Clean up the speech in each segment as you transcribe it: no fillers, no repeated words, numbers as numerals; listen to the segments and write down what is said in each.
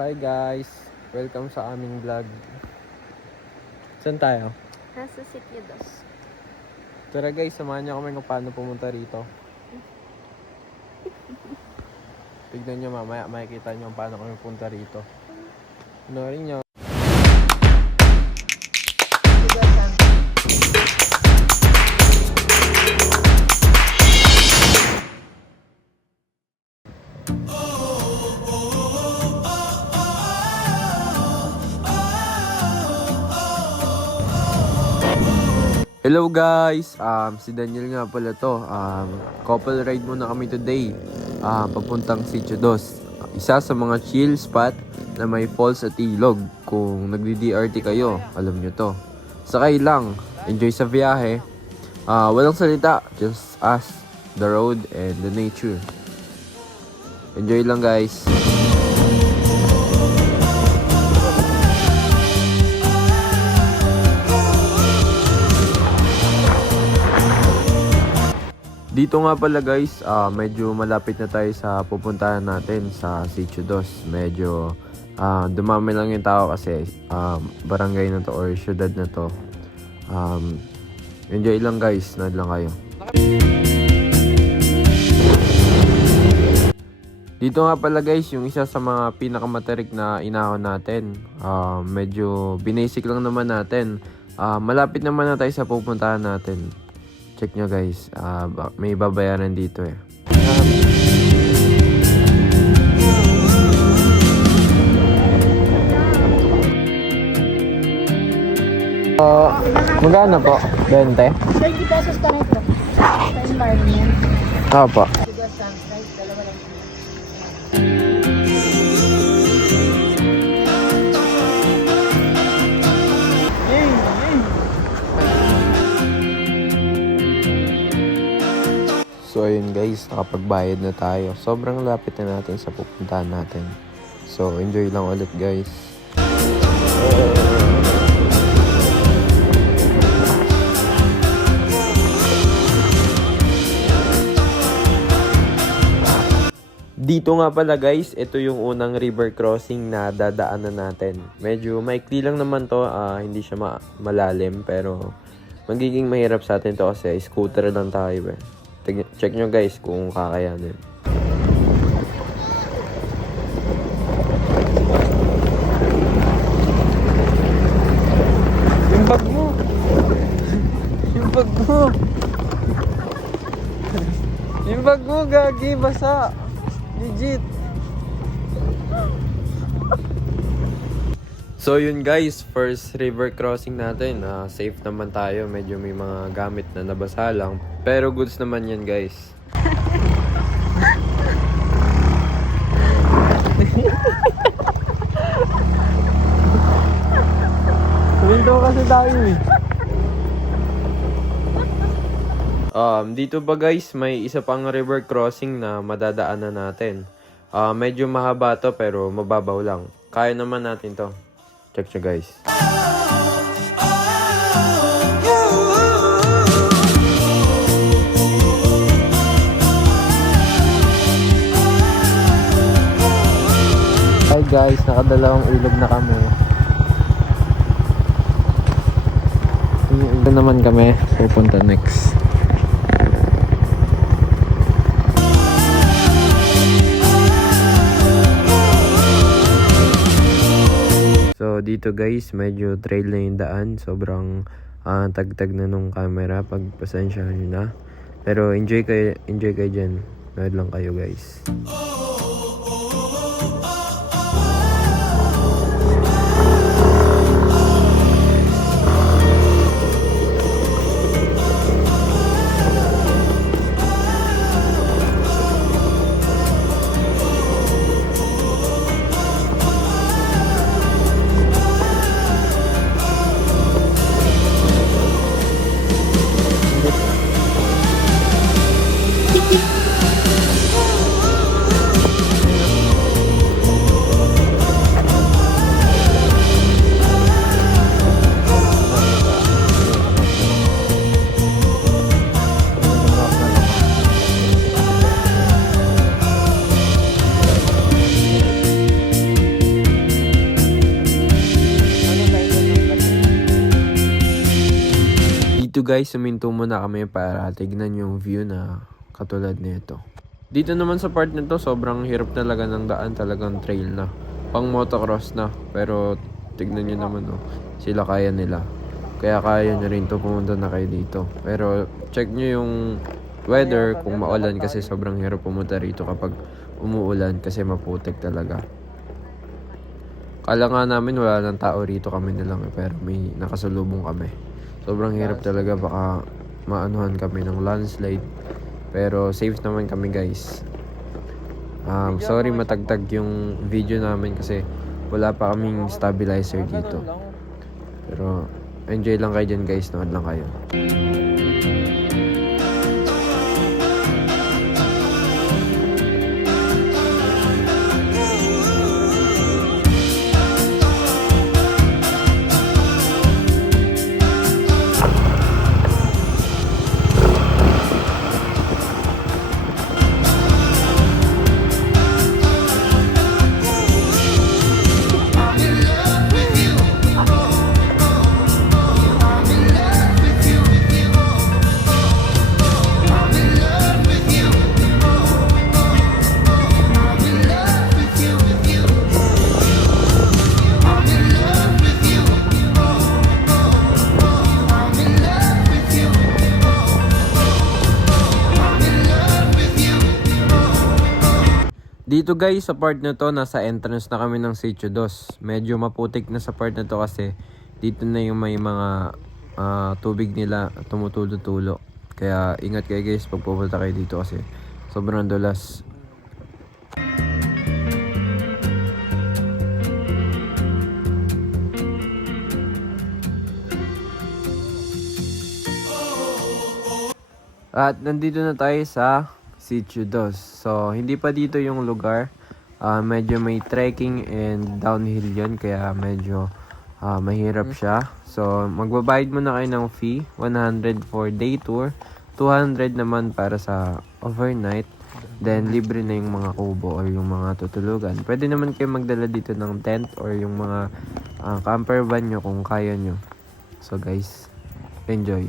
Hi guys! Welcome sa aming vlog. Saan tayo? Nasa Sitio Dos. Tara guys, samahan niyo kami kung paano pumunta rito. Tignan niyo mamaya, makikita niyo kung paano kami pumunta rito. Panoorin niyo. Hello guys! Si Daniel nga pala to. Couple ride muna kami today. Papuntang Sitio Dos. Isa sa mga chill spot na may falls at ilog. Kung nagdi-DRT kayo, alam nyo to. Sakay lang. Enjoy sa biyahe. Walang salita. Just us, the road, and the nature. Enjoy lang guys. Dito nga pala guys, medyo malapit na tayo sa pupuntahan natin sa Sitio Dos. Medyo dumami lang yung tao kasi barangay na to or syudad na to. Enjoy lang guys, nod lang kayo. Dito nga pala guys, yung isa sa mga pinakamatarik na inahon natin. Medyo binasic lang naman natin. Malapit naman na tayo sa pupuntahan natin. Check nyo guys, may babayaran dito eh. Magkano po? 20? 20 pesos pa rin ito. Sa environment. Opo. Siguro sa price, dalawa lang. So ayun guys, nakapagbayad na tayo. Sobrang lapit na natin sa pupuntahan natin. So enjoy lang ulit guys. Dito nga pala guys, ito yung unang river crossing na dadaanan natin. Medyo maikli lang naman to, hindi siya malalim pero magiging mahirap sa atin to kasi scooter lang tayo eh. Check nyo guys kung kakayanin. Yung bag mo! Yung bag mo! Yung bag mo, gagi, basa! Legit! So yun guys, first river crossing natin. Safe naman tayo, medyo may mga gamit na nabasa lang. Pero goods naman yan guys. Window kasi tayo eh. Dito ba guys, may isa pang river crossing na madadaanan natin. Medyo mahaba to pero mababaw lang. Kaya naman natin to. Check nyo guys. Hi guys, nakadalawang ilog na kami. Ito naman kami, pupunta next. So dito guys, medyo trail na yung daan. Sobrang tagtag na nung camera. Pagpasensyahan nyo na. Pero enjoy kayo dyan. Nood lang kayo guys. guys, suminto muna kami para tignan yung view na katulad nito. Dito naman sa part nito, sobrang hirap talaga ng daan, talagang trail na. Pang motocross na, pero tignan nyo naman oh, sila kaya nila. Kaya kaya nyo rin to pumunta na kayo dito. Pero check nyo yung weather kung maulan kasi sobrang hirap pumunta rito kapag umuulan kasi maputik talaga. Kala nga namin wala ng tao rito, kami na lang pero may nakasalubong kami. Sobrang hirap talaga, baka maanuhan kami ng landslide. Pero safe naman kami guys. Sorry matagtag yung video namin kasi wala pa kaming stabilizer dito. Pero enjoy lang kayo dyan guys, nood lang kayo. Dito guys, sa part na to, nasa entrance na kami ng Sitio 2. Medyo maputik na sa part na to kasi dito na yung may mga tubig nila tumutulo-tulo. Kaya ingat kayo guys pag pupunta kayo dito kasi sobrang dulas. At nandito na tayo sa Sitio 2. So, hindi pa dito yung lugar. Medyo may trekking and downhill yun. Kaya medyo mahirap siya. So, magbabayad muna kayo ng fee. 100 for day tour. 200 naman para sa overnight. Then, libre na yung mga kubo or yung mga tutulugan. Pwede naman kayo magdala dito ng tent or yung mga camper van nyo kung kaya nyo. So, guys, enjoy.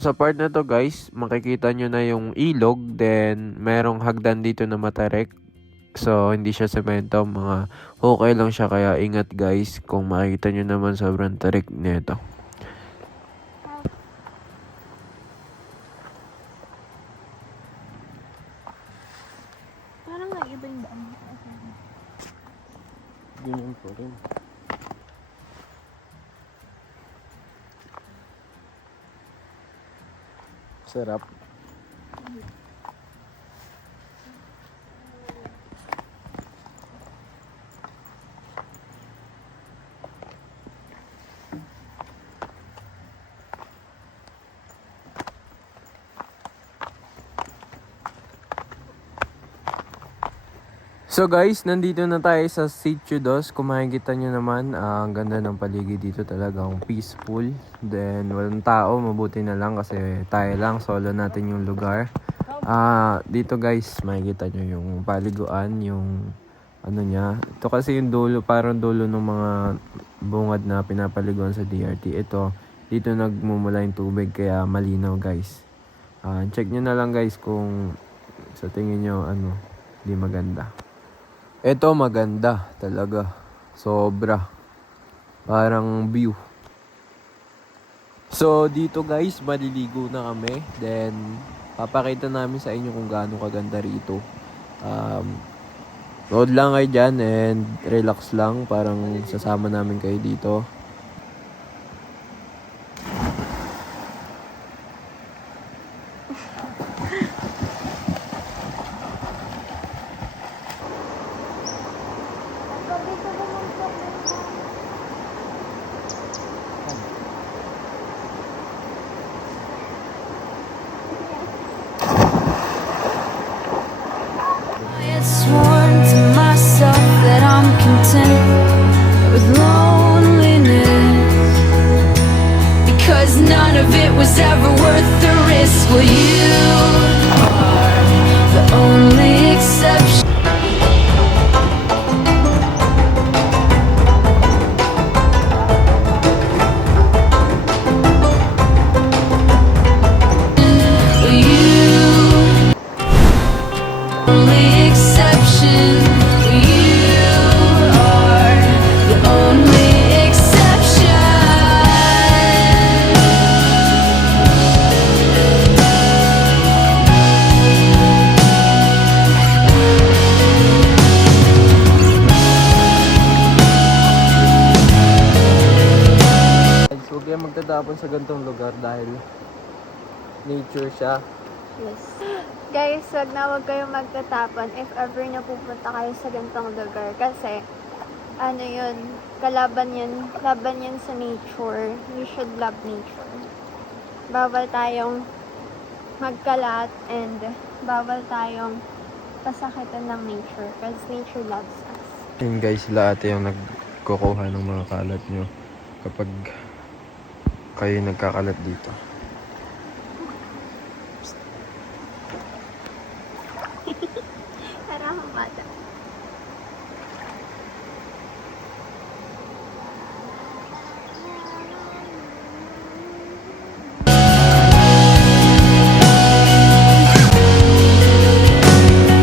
Sa part na to guys, makikita nyo na yung ilog, then merong hagdan dito na matarik. So, hindi siya semento, mga okay lang siya, kaya ingat guys. Kung makikita nyo naman, sobrang tarik nito. Parang nag-iba yung daan. Ganyan po rin. Sarap. So guys, nandito na tayo sa Sitio 2. Kung makikita nyo naman, ang ganda ng paligid dito, talagang peaceful. Then walang tao, mabuti na lang kasi tayo lang, solo natin yung lugar. Dito guys, makikita nyo yung paliguan, yung ano niya. Ito kasi yung dulo, parang dulo ng mga bungad na pinapaliguan sa DRT. Ito, dito nagmumula yung tubig kaya malinaw guys. Check nyo na lang guys kung sa tingin nyo di maganda. Ito maganda talaga. Sobra. Parang view. So dito guys, maliligo na kami. Then papakita namin sa inyo kung gaano kaganda rito. Load lang kayo dyan and relax lang. Parang sasama namin kayo dito. Sworn to myself that I'm content with loneliness, because was ever worth the risk. Well, you are the only exception. You only exception. You are the only exception. Guys, huwag kayong magtatapon sa gantong lugar dahil nature siya. Yes. Guys, wag kayong magtatapon if ever na pupunta kayo sa gantong lugar. Kasi, ano yun, laban yun sa nature. You should love nature. Bawal tayong magkalat and bawal tayong pasakitan ng nature because nature loves us. Yun guys, sila ate yung nagkukuha ng mga kalat nyo kapag kayo nagkakalat dito. Para akong bata.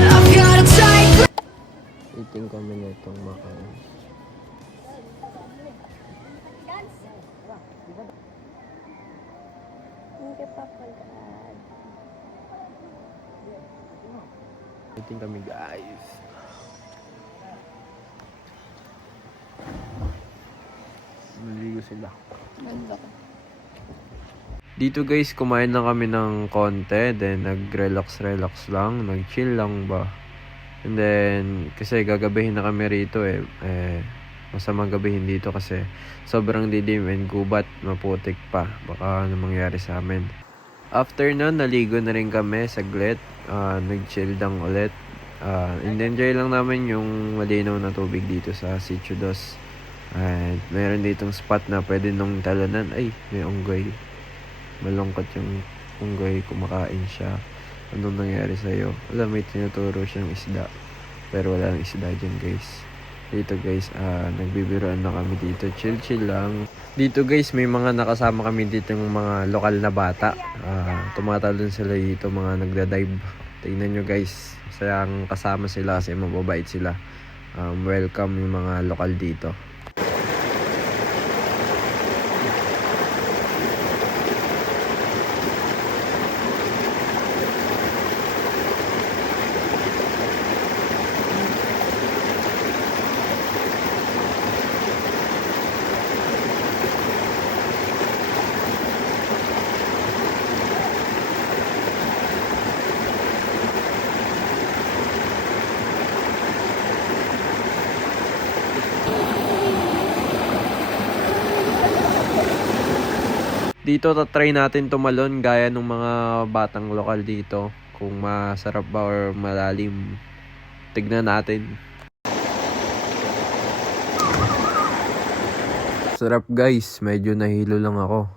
I've got a tight Eating kami na itong makain. Thank you, Papa God. Eating kami guys. Naligo sila. Ganda. Dito guys, kumain na kami ng konti, then nag-relax lang, nag-chill lang ba. And then, kasi gagabihin na kami rito masamang gabihin dito kasi sobrang dilim and gubat, maputik pa. Baka ano mangyari sa amin. After nun, naligo na rin kami saglit, nag-chill lang ulit. And enjoy lang namin yung malinaw na tubig dito sa Sitio Dos. At mayroon ditong spot na pwede nung talunan. Ay, may unggoy. Malungkot yung unggoy, kumakain siya. Anong nangyari sa'yo? Alam, may tinuturo siyang isda. Pero wala nang isda dyan guys. Dito guys, nagbibiroan na kami dito. Chill lang. Dito guys, may mga nakasama kami dito ng mga lokal na bata. Tumatalon sila dito, mga nagda-dive. Tingnan nyo guys, sayang kasama sila kasi mababait sila. Welcome yung mga lokal dito. Dito tatry natin tumalon gaya ng mga batang lokal dito. Kung masarap ba or malalim. Tignan natin. Sarap guys, medyo nahilo lang ako.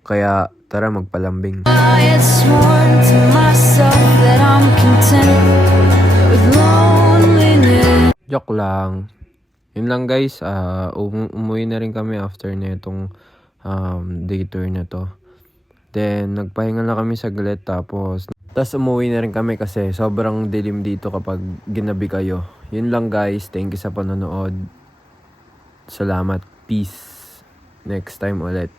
Kaya tara magpalambing. I had sworn to myself that I'm content with loneliness. Joke lang. Yun lang guys, umuwi na rin kami after na itong day tour na to. Then nagpahinga na kami saglit tapos umuwi na rin kami kasi sobrang dilim dito kapag ginabi kayo. Yun lang guys, thank you sa panonood. Salamat, peace. Next time ulit.